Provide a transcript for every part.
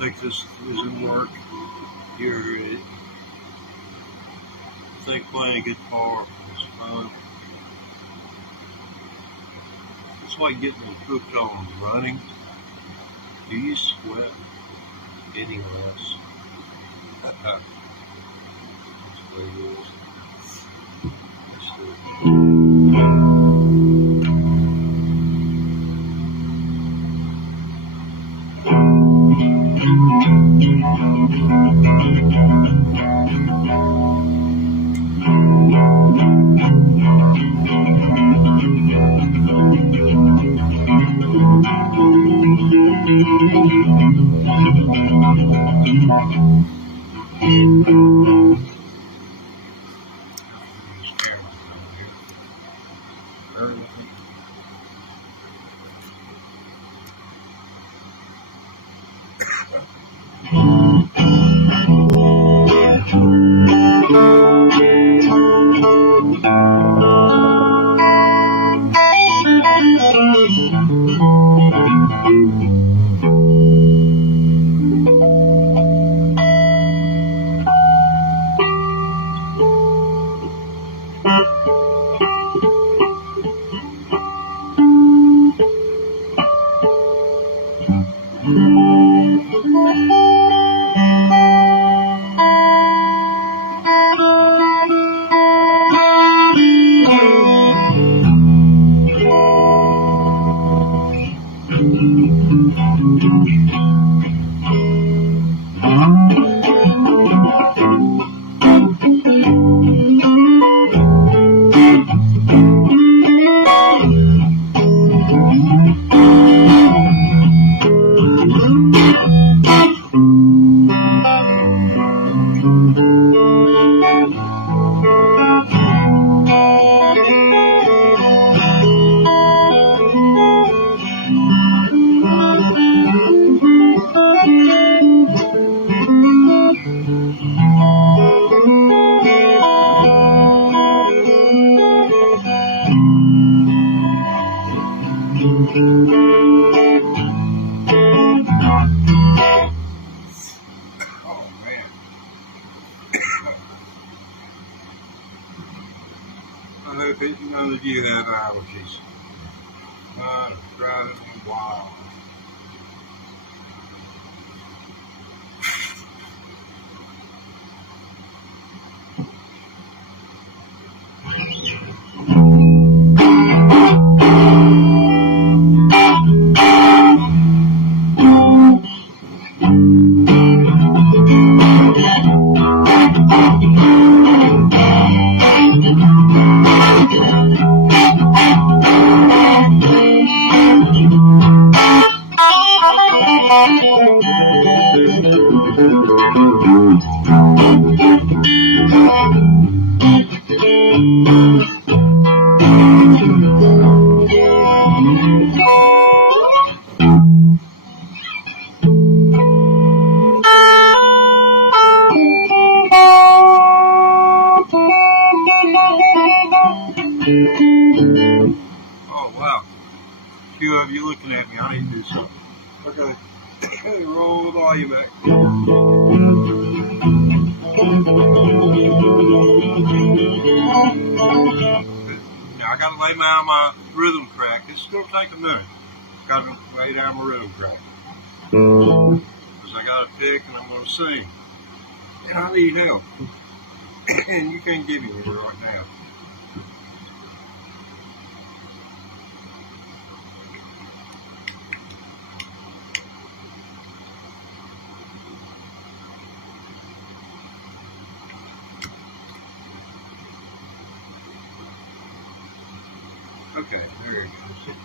think this doesn't work. Hear it. I think playing guitar is fun. It's like getting hooked on running. Do you sweat any less? That's what it is. Let's do it. I hope none of you have allergies. Driving me wild. Oh wow, a few of you looking at me. I need to do something. Okay, roll the volume back. Now I gotta lay down my rhythm track. It's gonna take a minute. Gotta lay down my rhythm track. Because I got a pick and I'm gonna sing. And I need help. And you can't give me any right now. Okay, there it goes.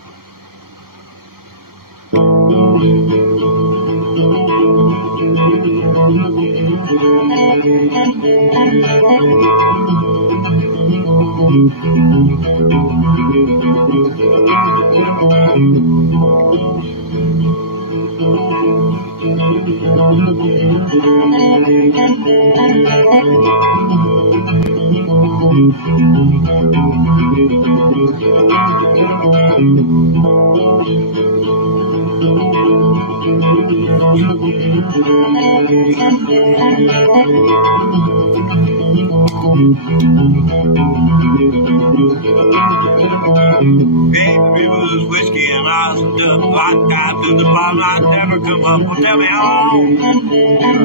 Rivers, whiskey, and ice and dust. Like dive to the bottom, I'd never come up. Well, tell me how long you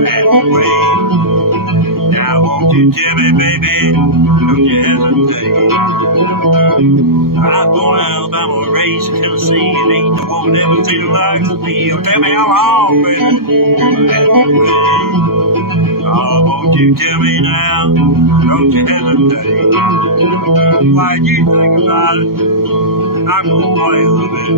had to wait. Now won't you tell me, baby, don't you hesitate. I was born in Alabama, raised in Tennessee, and ain't no one ever seen the likes of me. Oh, tell me how long, baby, you had to wait. Oh, won't you tell me now, don't you hesitate. Why you think about it, I'm gonna play a little bit.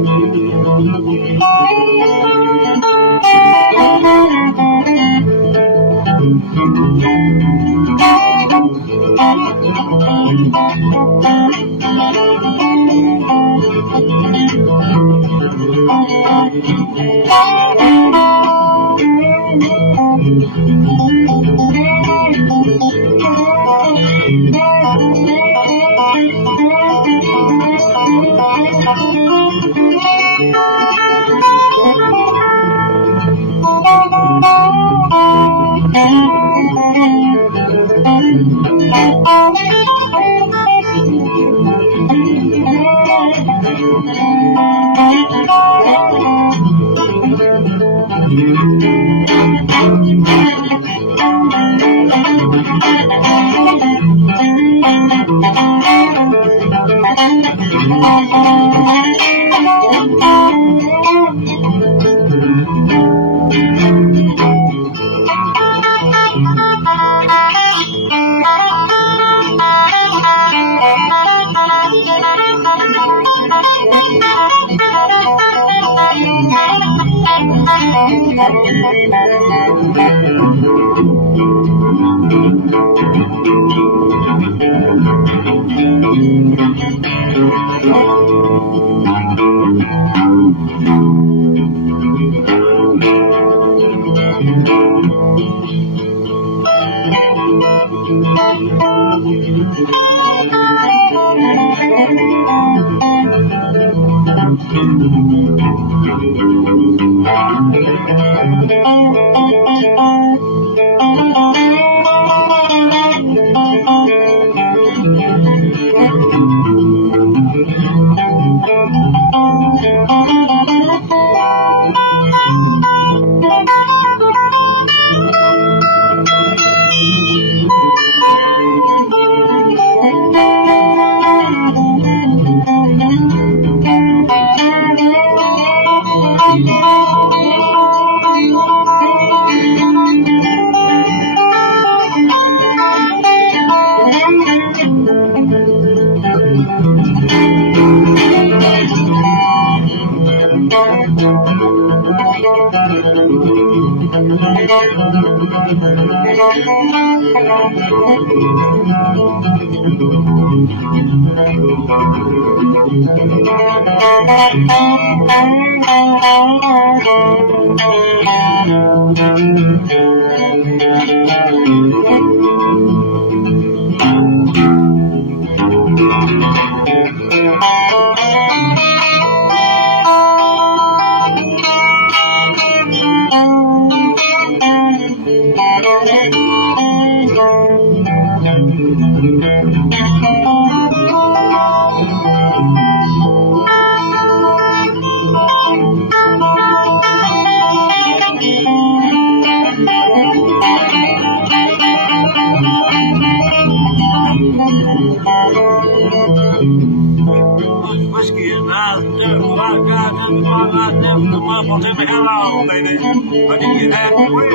Whiskey and ice and dust. A lot of guys in the spotlight never come up. Well, tell me how long, baby, I think you have to wait.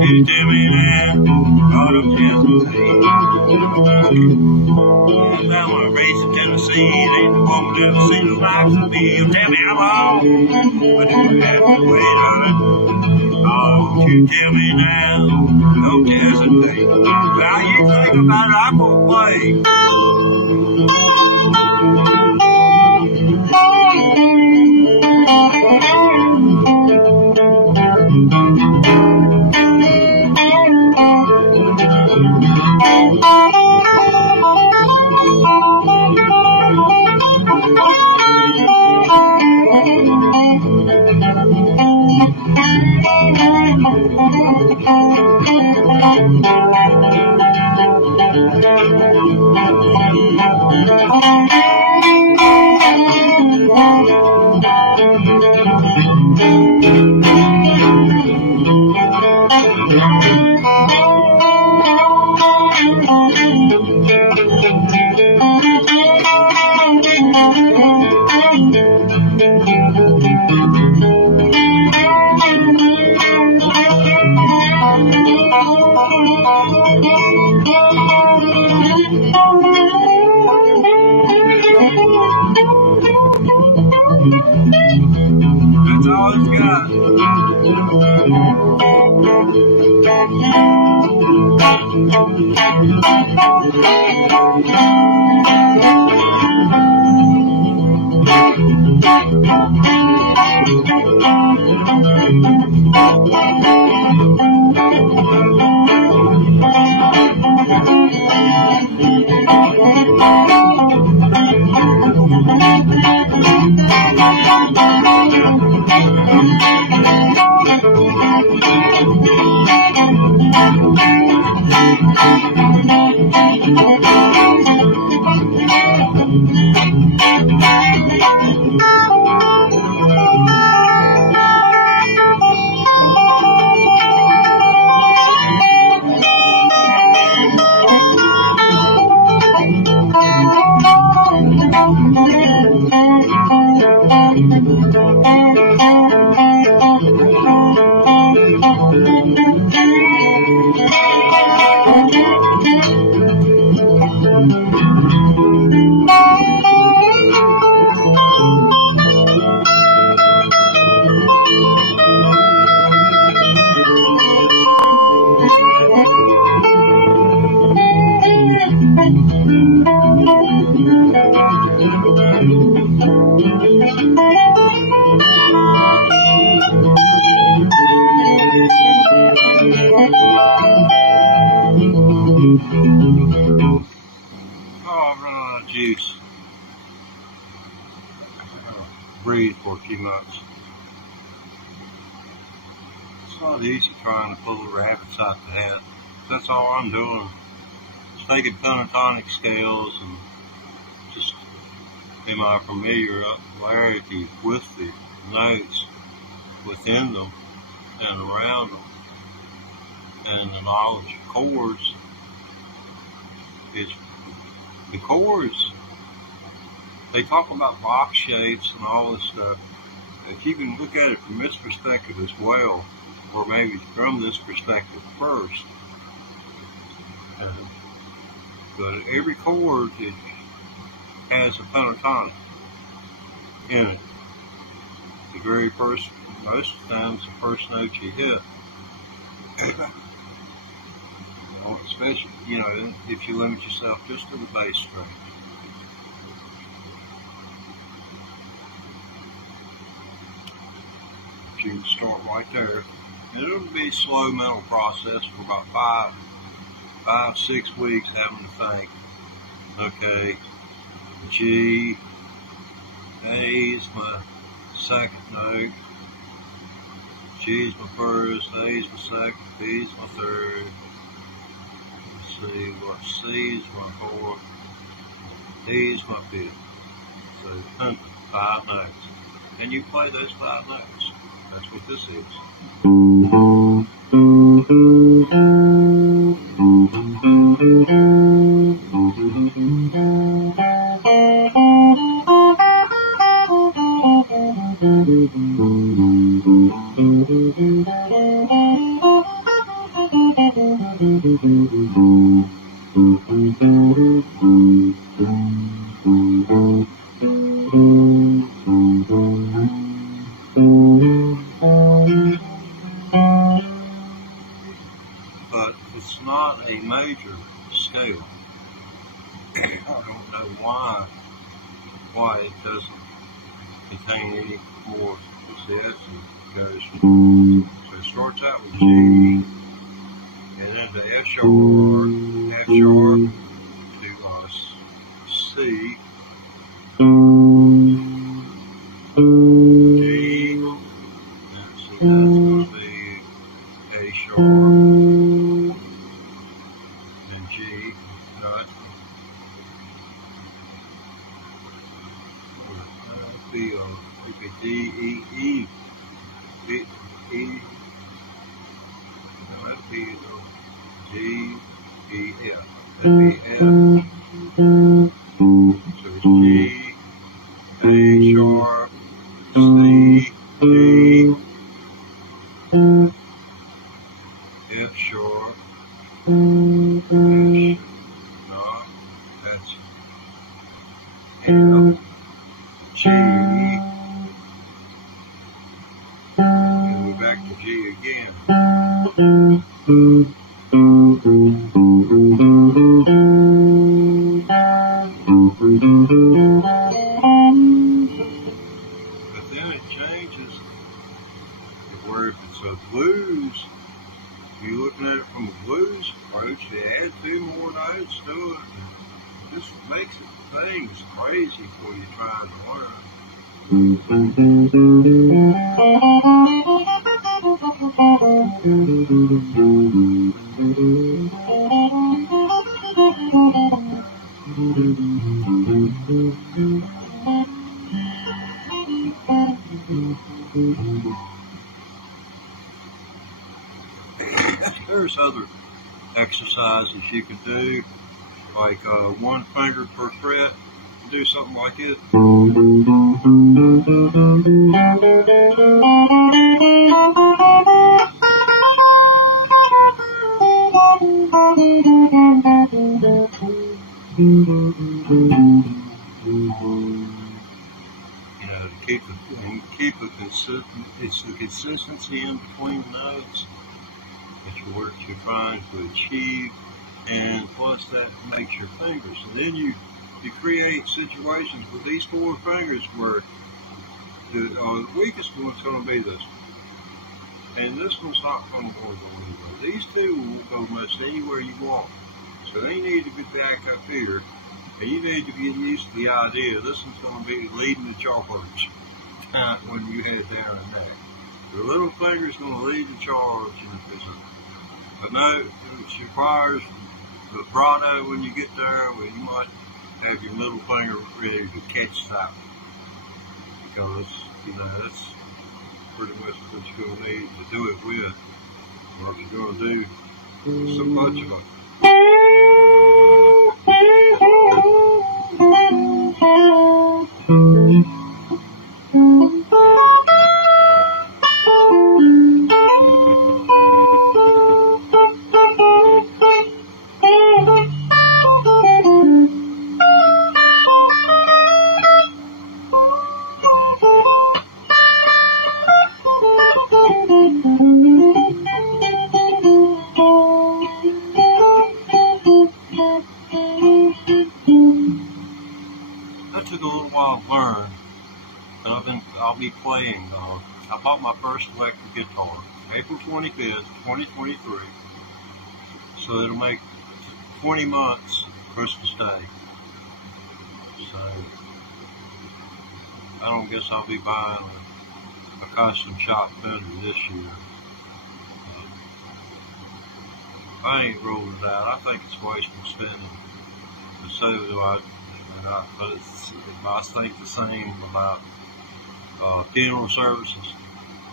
You tell me now, all them hesitate. I wanna race in Tennessee, it ain't the woman ever seen the likes of me. You tell me how long, I think you have to wait on it. Oh, won't you tell me now, don't hesitate. Now you think about it, I'm gonna wait. That's all it's got. Oh, I've run out of juice. Breathe for a few months. It's not easy trying to pull the rabbits out the hat. That's all I'm doing. Just taking pentatonic scales and just in my familiarity with the notes within them and around them, and the knowledge of chords. It's the chords. They talk about box shapes and all this stuff. If you can look at it from this perspective as well, or maybe from this perspective first, but every chord it has a pentatonic in it. The very first, most times, the first note you hit. Especially, if you limit yourself just to the bass string. But you can start right there. And it'll be a slow mental process for about 5-6 weeks having to think. Okay, G, A is my second note, G is my first, A is my second, B is my third. C is my fourth, D is my fifth. So 5 notes. And you play those 5 notes. That's what this is. But it's not a major scale. I don't know why it doesn't contain any more. See, it goes. So it starts out with G, and then to F sharp to C, G, and so that's going to be A sharp, and G, D, E, E, B, E, no, that'd be G, E, F. That'd be F. So it's G, A sharp, C, G, F sharp, F, no, that's F, G, and we're back to G again. But then it changes where if it's a blues, you're looking at it from a blues approach, they add 2 more notes to it. This makes things crazy for you trying to learn. There's other exercises you can do, like 1 finger per fret. Do something like it. It's the consistency in between the notes that you're trying to achieve, and plus that makes your fingers. And then you create situations with these 4 fingers where the weakest one's going to be this one, and this one's not going to go anywhere. These 2 will go most anywhere you want. So they need to get back up here, and you need to get used to the idea this one's going to be leading the charge when you head down and back. The little finger's going to lead the charge, and if there's a note which requires vibrato when you get there, well, you might have your middle finger ready to catch that, because that's pretty much what you're going to need to do it with, or if you're going to do so much of it. That took a little while to learn, and I'll be playing. I bought my first electric guitar April 25th, 2023. So it'll make 20 months Christmas Day. So I don't guess I'll be buying a custom shop fender this year. I ain't rolling it out. I think it's wasteful spending. But so do I. But I think the same about funeral services.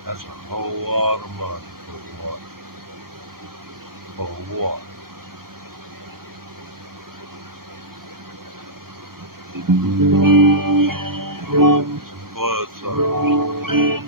That's a whole lot of money for what? Some blood service.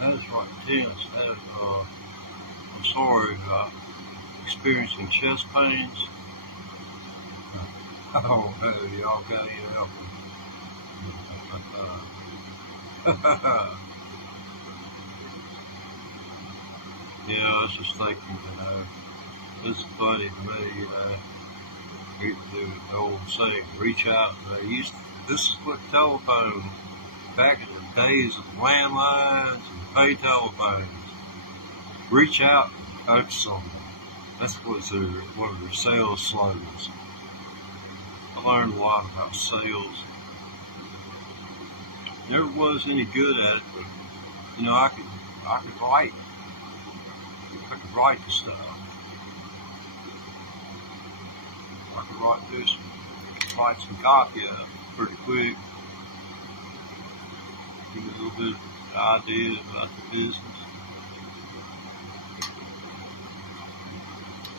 That is right, tense. I'm sorry, experiencing chest pains. I don't know, y'all got to get help. You know, I was just thinking, it's funny to me, the old saying, reach out. This is what telephone, back in the days of landlines and pay telephones, reach out and touch someone. That's one of their sales slogans. I learned a lot about sales. Never was any good at it, but I could write. I could write the stuff. I could write some copy up pretty quick. Give me a little bit of idea about the business.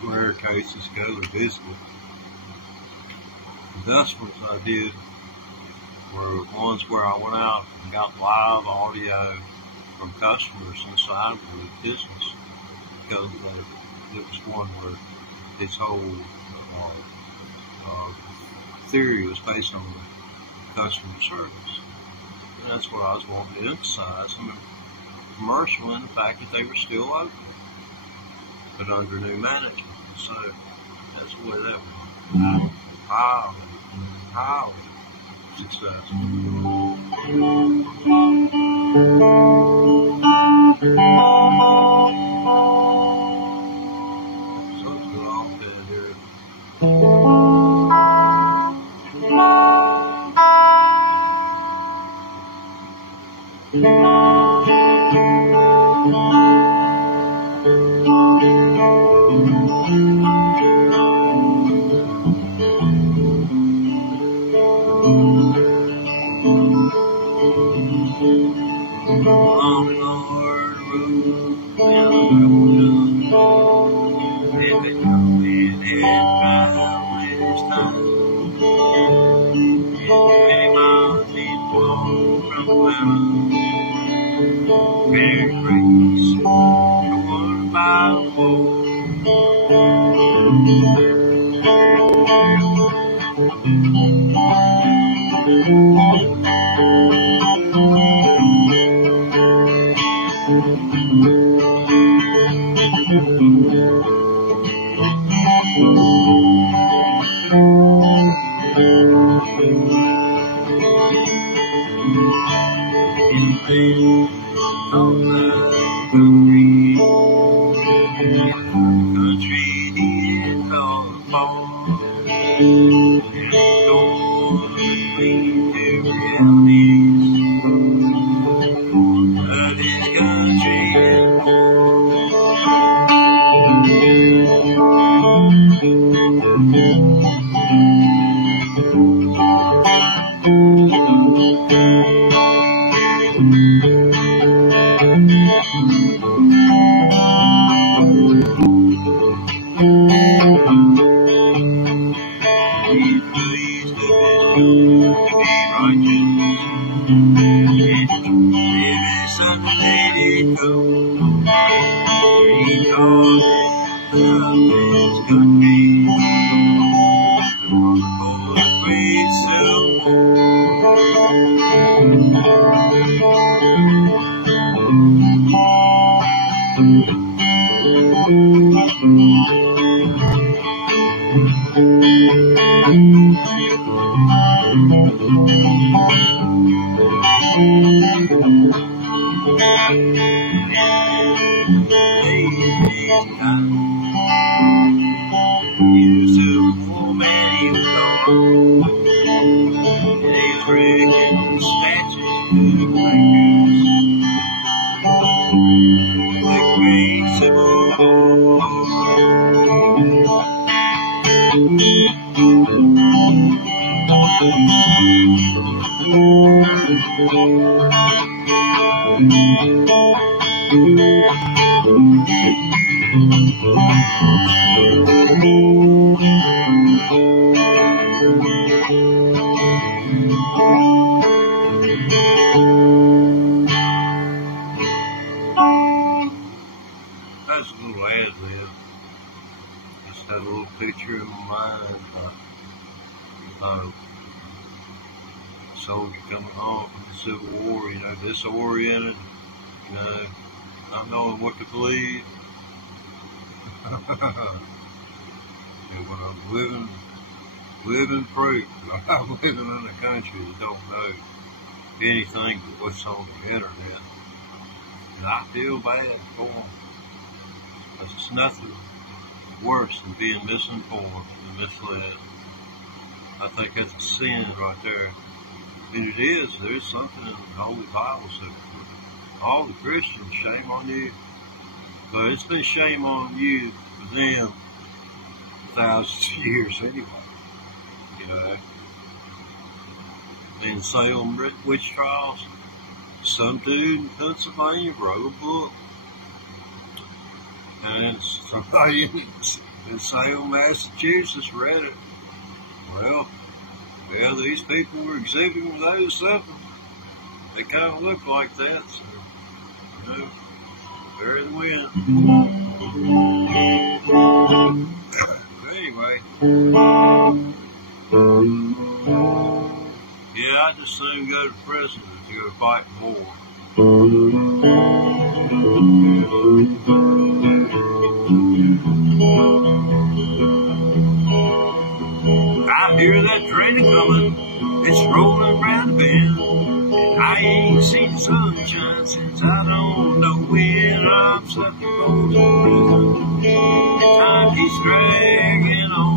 Rare cases go to visit. Investments I did were ones where I went out and got live audio from customers inside of the business, because it was one where its whole theory was based on customer service. And that's what I was wanting to emphasize in the commercial, and the fact that they were still open, but under new management. So that's the way that was. Highly successful. So let's go off to here. That's a little ad-lib. Just had a little picture in my mind. Soldier coming home from his Civil War, you know, disoriented, you know, not knowing what to believe. And when I'm living proof, I'm living in a country that don't know anything but what's on the internet. And I feel bad for them. Because it's nothing worse than being misinformed and misled. I think that's a sin right there. And it is. There's something in the Holy Bible says, all the Christians, shame on you. But it's been shame on you for them thousands of years anyway. You know. In Salem witch trials, some dude in Pennsylvania wrote a book. And somebody in Salem, Massachusetts read it. Well, these people were exhibiting those symptoms. They kind of look like that, so, you know, there they went. Anyway, yeah, I'd just soon go to prison to go fight more. I hear that train coming, it's rolling round the bend. I ain't seen the sunshine since I don't know when. I'm stuck in prison, time keeps dragging on.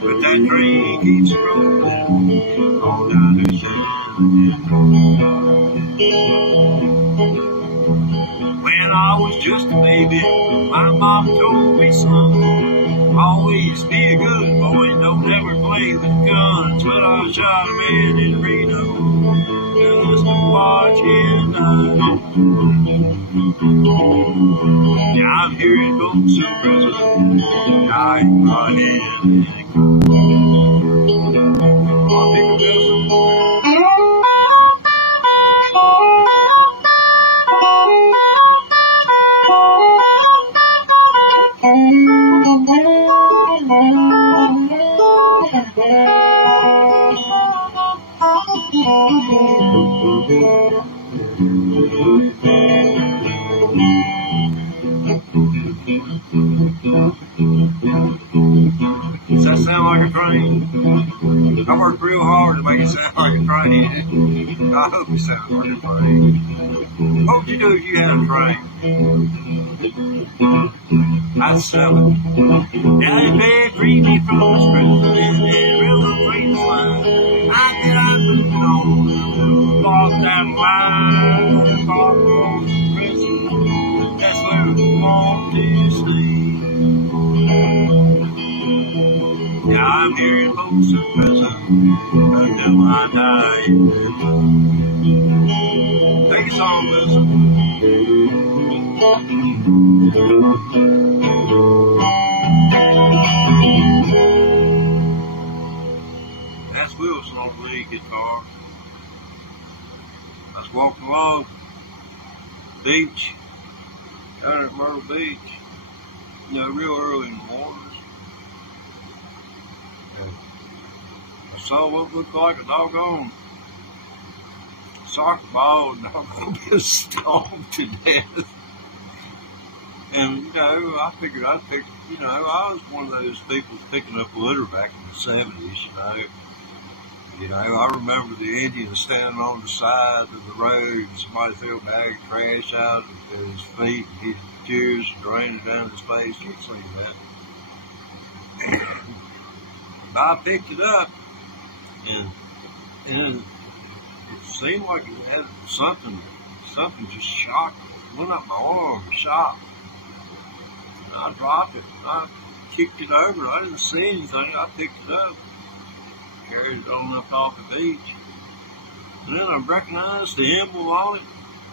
But that train keeps rolling all down the When I was just a baby, my mom told me, son, always be a good boy and don't ever play with guns. But I shot a man in Reno, just watching us. Yeah, I'm hearing folks in prison, dying my head. I'll pick a vessel. Does that sound like a train? I worked real hard to make it sound like a train. I hope it sounds like a train. What would you do if you had a train? I'd sell it. Yeah, they free me from the prison and railroad trains flying. I get out moving on, walk down the line, park on the prison. That's where we want to stay. Yeah, I'm hearing folks in prison until I die. Take a song, listen. That's Wilson on the lead guitar. I was walking along the beach, down at Myrtle Beach, you know, real early in the morning. I saw what looked like a doggone soccer ball and doggone been stoned to death. And, you know, I figured I'd pick, you know, I was one of those people picking up litter back in the 70s, you know. You know, I remember the Indians standing on the side of the road and somebody threw a bag of trash out at his feet and his tears draining down his face. You'd see that. But I picked it up and it seemed like it had something just shocked me. Went up my arm, shocked. And I dropped it. I kicked it over. I didn't see anything. I picked it up, carried it on up off the beach. And then I recognized the emblem on it.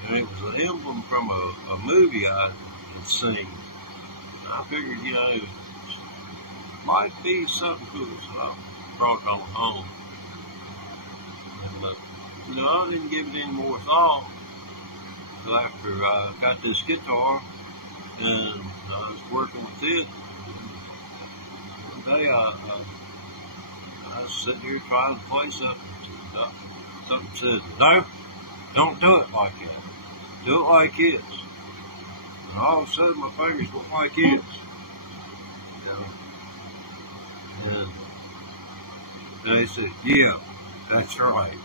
And it was an emblem from a movie I had seen. And I figured, you know, it might be something cool. So I brought it on home. But, you know, I didn't give it any more thought until after I got this guitar and I was working with it. One day I I was sitting here trying to play something. Something said, no, don't do it like that. Do it like this. And all of a sudden my fingers went like this. And they said, yeah, that's right.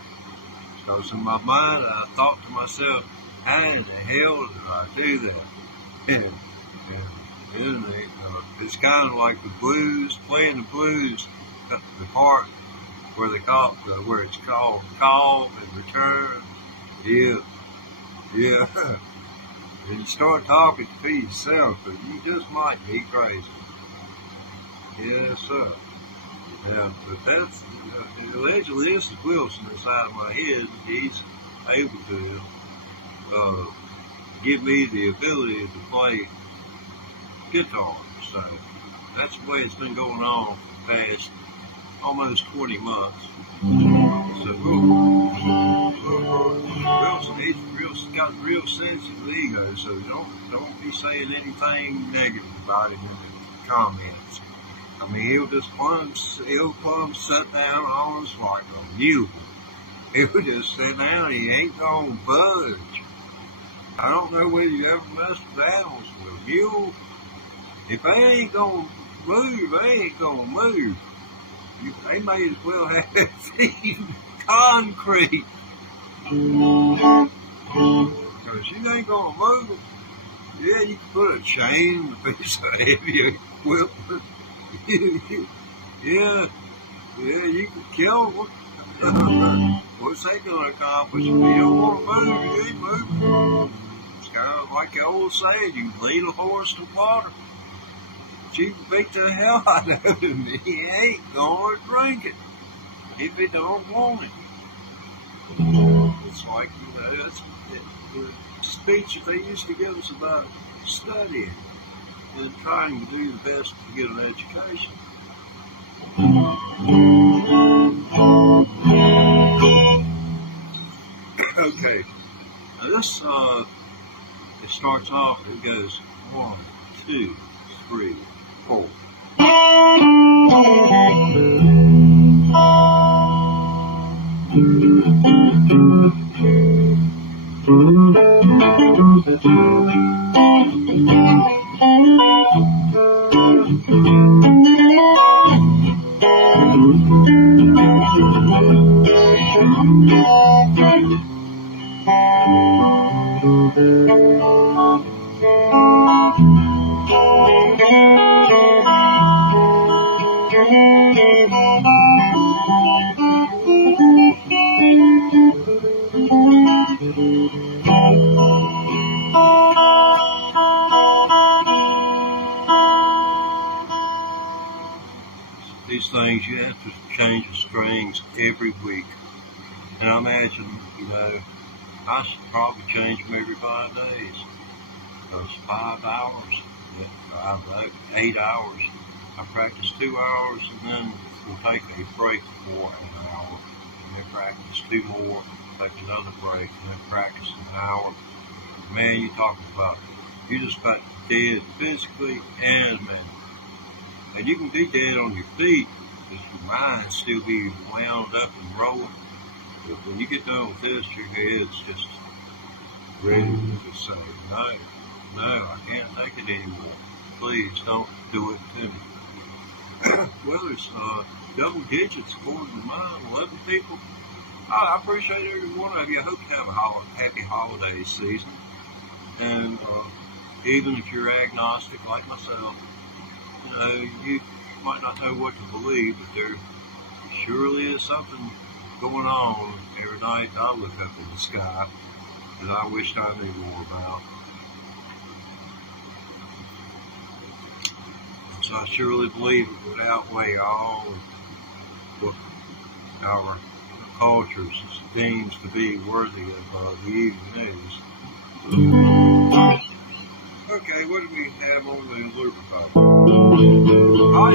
So in my mind, I thought to myself, how in the hell did I do that? And it's kind of like the blues, playing the blues, the part where they call where it's called call and return. Yeah. And you start talking to yourself, but you just might be crazy. Yes, sir. Yeah, but that's allegedly this is Wilson inside of my head. He's able to give me the ability to play guitar. So that's the way it's been going on for the past almost 20 months. So Wilson, got a real sensitive ego, so don't be saying anything negative about him in the comments. I mean, he'll plumb sit down almost like a mule. He'll just sit down, he ain't gonna budge. I don't know whether you ever messed with animals, but a mule, if they ain't gonna move, they ain't gonna move. They may as well have their feet in concrete. Because you ain't gonna move. Yeah, you can put a chain, a piece of heavy equipment. yeah, you can kill them. What's that gonna accomplish? If you don't want to move, you ain't moving. It's kind of like the old saying, you can lead a horse to water, but you can beat the hell out of him. He ain't gonna drink it if he don't want it. It's like, that's the speech that they used to give us about studying and trying to do the best to get an education. Okay, now this, it starts off, it goes 1, 2, 3, 4. These things, you have to change the strings every week. And I imagine, I should probably change them every 5 days. Because 5 hours, 8 hours. I practice 2 hours and then we'll take a break for an hour. And then practice 2 more, take another break, and then practice an hour. Man, you talking about, you just got dead physically and mentally. And you can be dead on your feet, but your mind still be wound up and rolling. But when you get done with this, your head's just ready to say, no, I can't take it anymore. Please don't do it to me. Well, there's double digits according to mine, 11 people. I appreciate every one of you. I hope you have a happy holiday season. And even if you're agnostic like myself, you might not know what to believe, but there surely is something going on every night I look up in the sky that I wish I knew more about. So I surely believe it would outweigh all of what our culture deems to be worthy of the evening news. Okay, what do we have on the lubricant? Oh,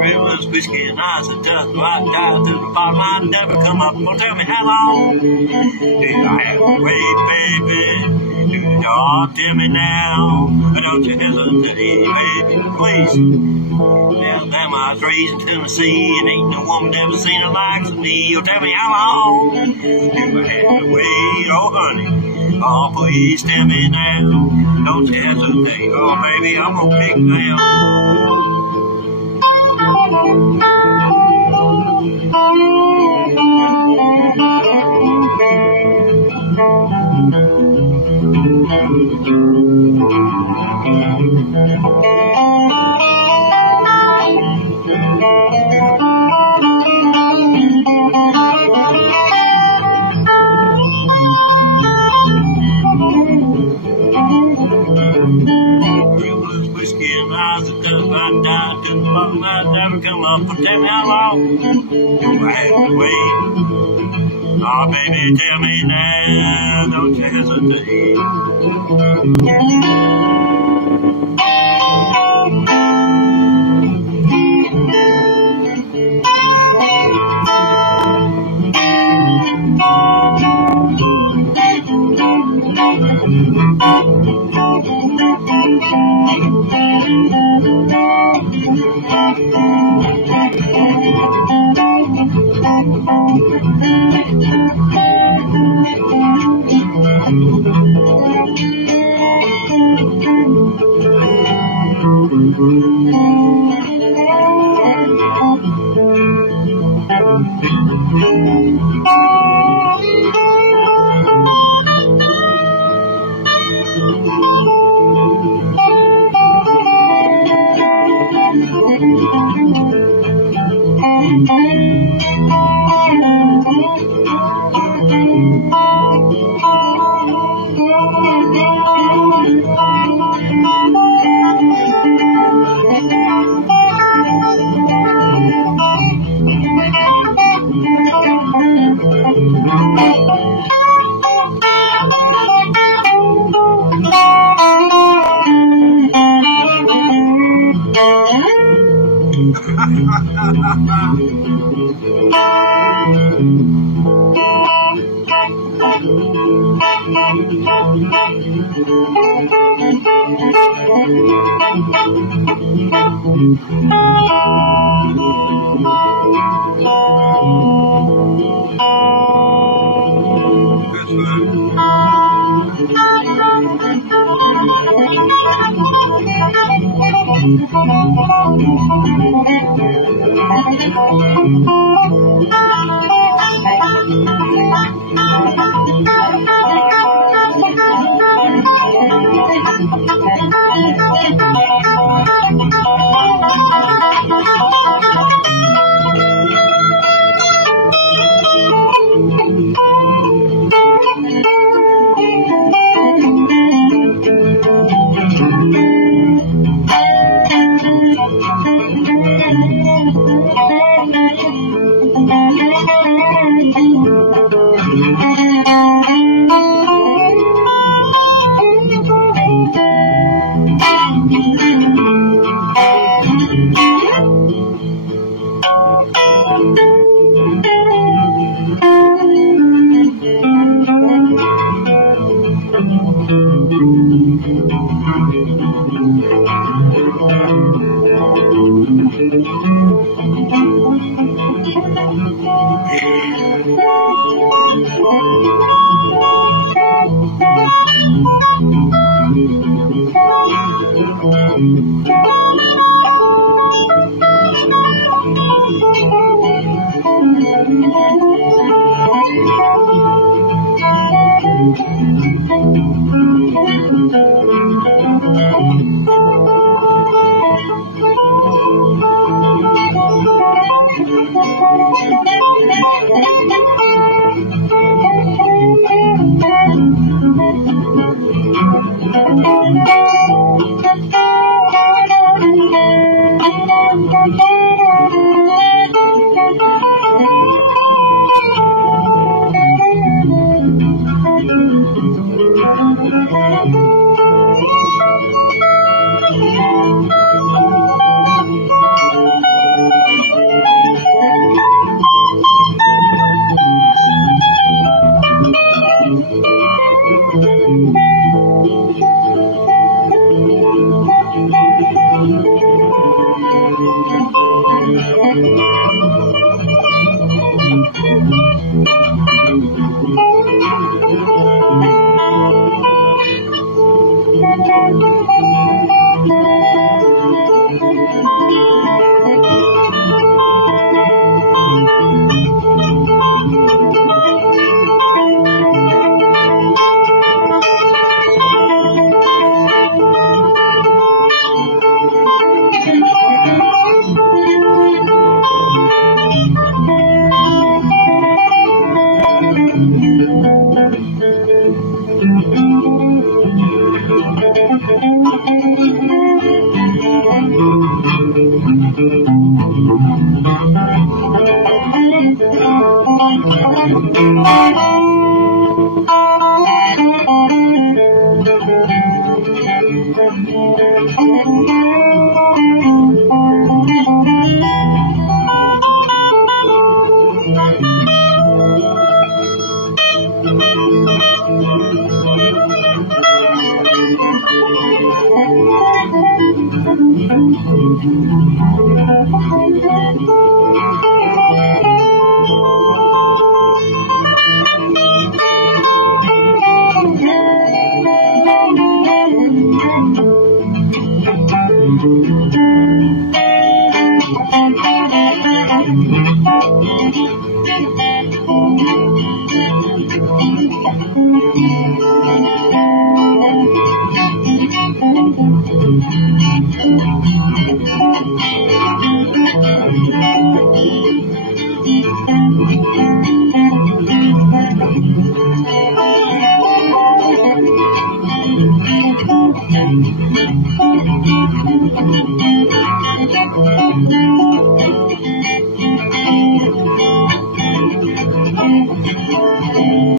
Rivers, whiskey, and ice, and dust, right down to the bottom. I never come up. Well, tell me how long do I have to wait, baby? Do y'all tell me now? Don't you hesitate, baby, please. Now, them eyes raised in Tennessee, and ain't no woman ever seen the likes of me. You'll tell me how long do I have to wait, oh honey? Oh, please tell me now. Don't you hesitate, oh baby, I'm gonna pick them. Whiskey and eyes that does right down to the bottom. I never come up, but tell me how long do I have to wait? Oh, baby, tell me now, don't you hesitate.